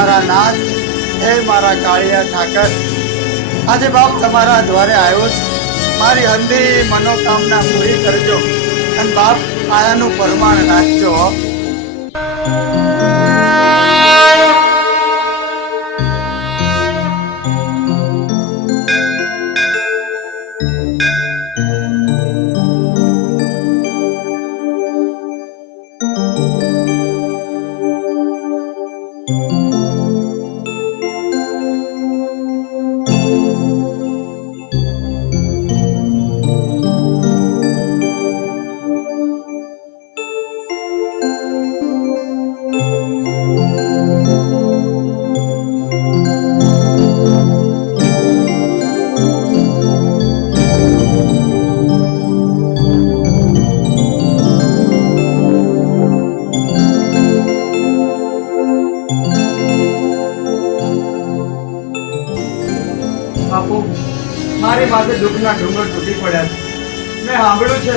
મારા નાથ, હે મારા કાળિયા ઠાકર, આજે બાપ તમારા દ્વારે આવ્યો છે, મારી અંધી મનોકામના પૂરી કરજો અને બાપ આયાનું પ્રમાણ રાખજો. બાપુ, મારી માથે દુઃખના ડુંગર તૂટી પડ્યા છે. મેં સાંભળ્યું છે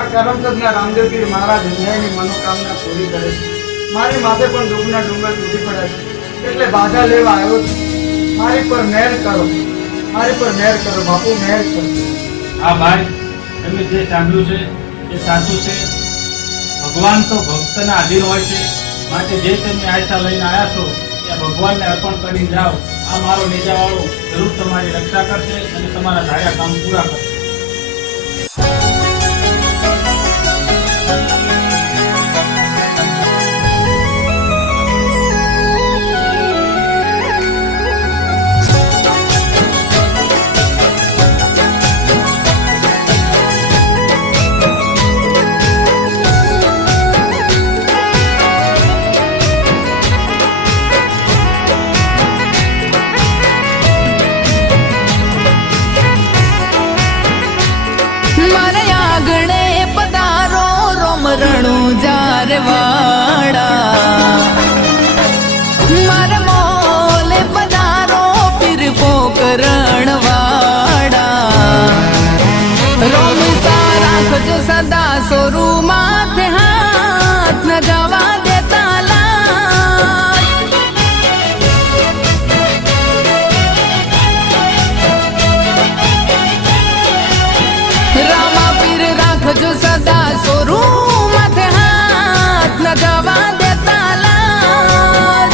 આ કરમસદના રામદેવ પીર મહારાજ ન્યાયની મનોકામના પૂરી કરે છે. મારી માથે પણ દુઃખના ડુંગર તૂટી પડ્યા છે, એટલે બાધા લેવા આવ્યો છું. મારી પર મહેર કરો, મારી પર મહેર કરો બાપુ, મહેર કરો. હા ભાઈ, તમે જે સાંભળ્યું છે એ સાચું છે. ભગવાન તો ભક્તના આધીન હોય છે, માટે જે તમે આશા લઈને આવ્યા છો એ ભગવાનને અર્પણ કરીને જાઓ. આ મારો નેજાવાળો જરૂર તમારી રક્ષા કરશે અને તમારા ધાર્યા કામ પૂરા કરશે. રણુજાર વાડા મારા મોલે પધારો પીર પોકરણ વાડા. રોમ સારા ખજો સદા સોરુ માથે હાથ ન જવા દેતા લાટ. રામા પીર રાખજો સદા સોરુ न जवा देता लाड.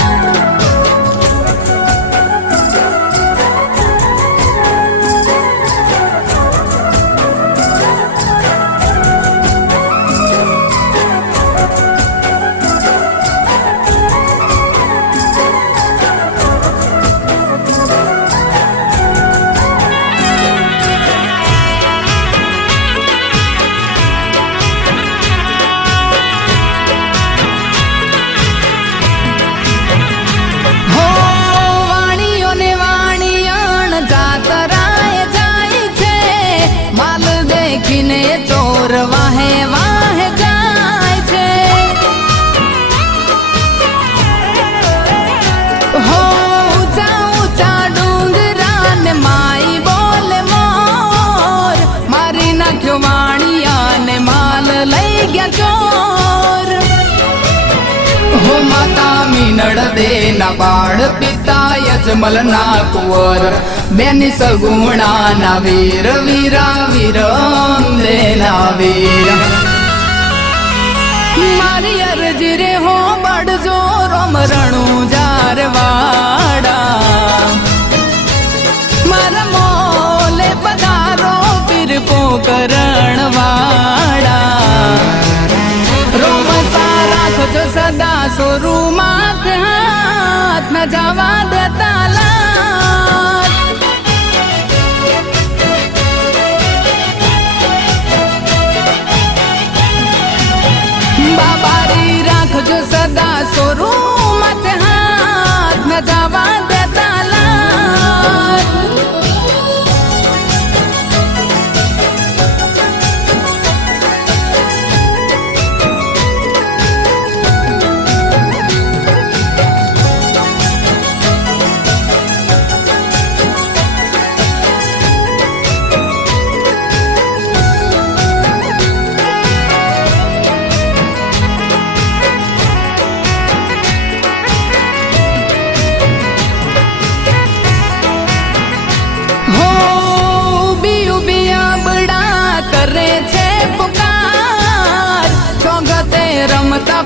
ચોર વાહે વાહે જાય છે, હો ઊંચા ઊંચા ડુંગરા ને માઈ બોલે મોર. મારી નાખ્યો વાણિયા ને માલ લઈ ગયા ચોર. હો માતા મીનળ દે ના બાળ પિતા યજમલ ના કુંવર. બેની સગુણા ના વીર વીરા વીરંદે ના વીર. મારી અરજી રે હો બડજો રોમ રણુજાર વાડા. મારા મોલે પધારો પીર પોકરણ વાડા. રોમ સારા ખજો સદા સોરુ માથે હાથ ન જવા દેતા લાટ. બાબારી રાખજો સદા સોરુ માથે હાથ ન જવા દેતા લાટ.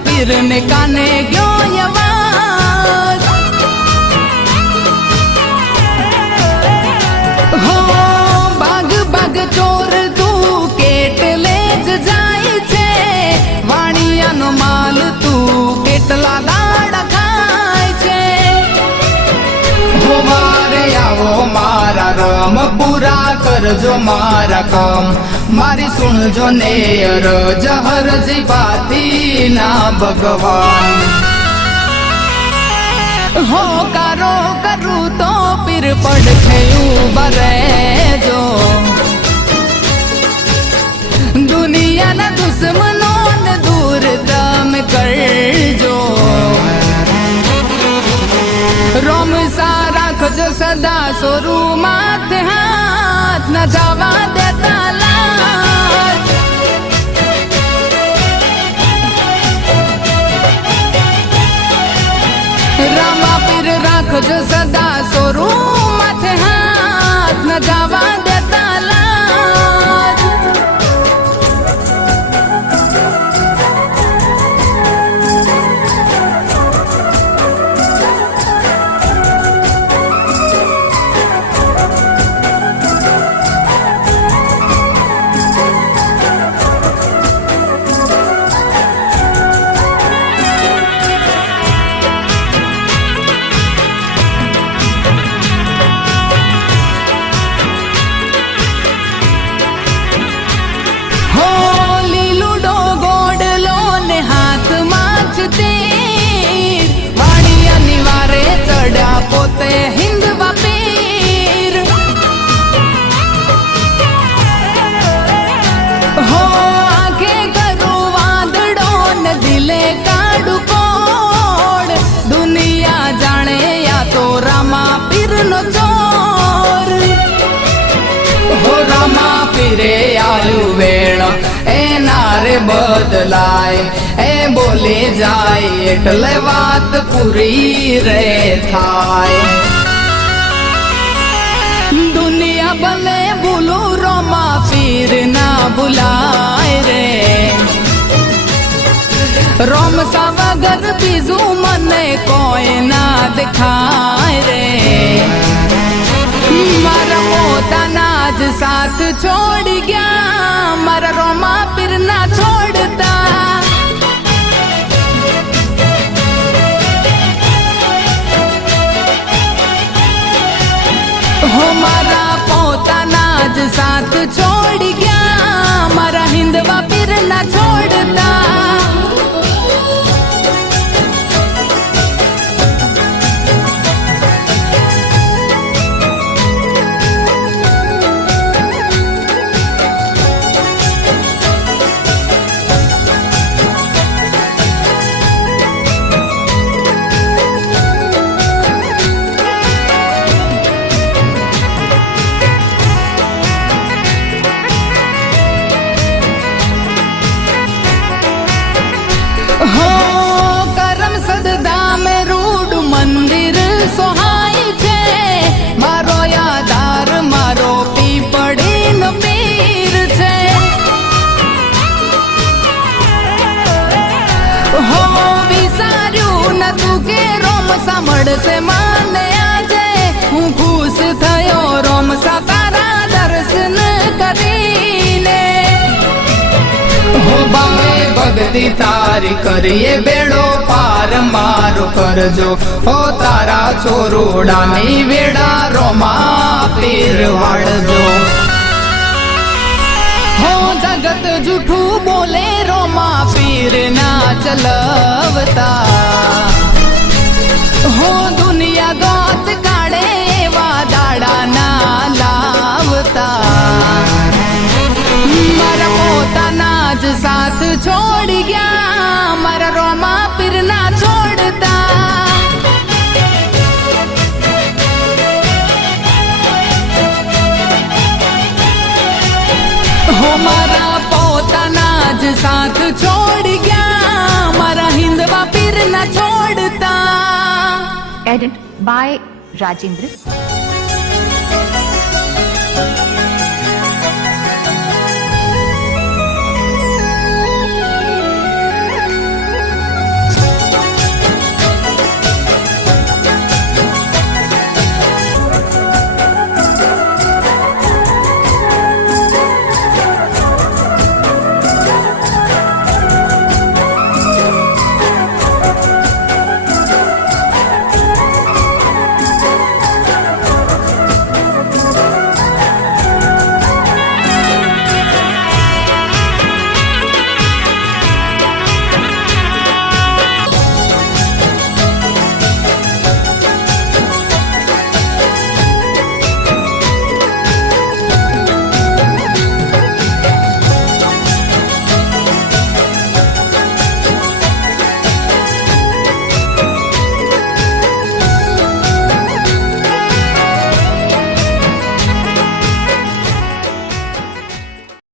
पीर ने काने गयो यवाज हो बाग बाग चोर तू केटले ज जाय छे वाणियानो माल तू केटला दाड़ा खाय छे हो मारे आवो मारा राम पूरा करजो मारा काम मारी सुनजो नेर जहर जीवाती ना भगवान हो कारो करू तो पीर पड़ खयू बरे जो दुनिया ना दुश्मनों ने दूर दम कर जो रोम सा राखजो सदा सोरू माथे हाथ न जावा देता लाज रामा पीर राखजो सदा सोरू माथे हाथ न जावा देता लाज पोते हिंदवा पीर हो आगे करू वादड़ो न दिले काडू कोड दुनिया जाने या तो रामा पीर नो चोर हो रामा पीरे आयु वेण ए नारे बदलाय ए बोले जाय એટલે વાત પૂરી રે થાય दुनिया भले भूलू रोमा पीर ना बुलाए रे रोम सा वगर बीजू मने कोई ना दिखाए रे मारा पोताना ज साथ छोड़ गया मारा रोमा पीर ना छोड़ता हो मारा पोताना ज साथ छोड़ गया मारा हिंदवा पीर ना छोड़ता हो करम सददा में रूड मंदिर सोहाय छे मारो यादार मारो पीपड़ी न पीर छे हो विसार्यू न तू के रोम सामड़ से माने आजे हूँ खुश थयो रोम सा तारा दर्शन करीने हो बामे भक्ति तारी करिए बेड़ो पार मारो करजो हो तारा छोरोडानी वेड़ा रोमा पीर वाड़जो हो जगत झूठू बोले रोमा पीर ना चलवता हो दुनिया गोत काढ़े वा दाड़ा ना लावता मारा पोताना ज साथ छोड़ गया मारा रोमा पीर ना छोड़ता हो मारा पोताना ज साथ छोड़ गया मारा हिंदवा पीर ना छोड़ता Edit by Rajendra.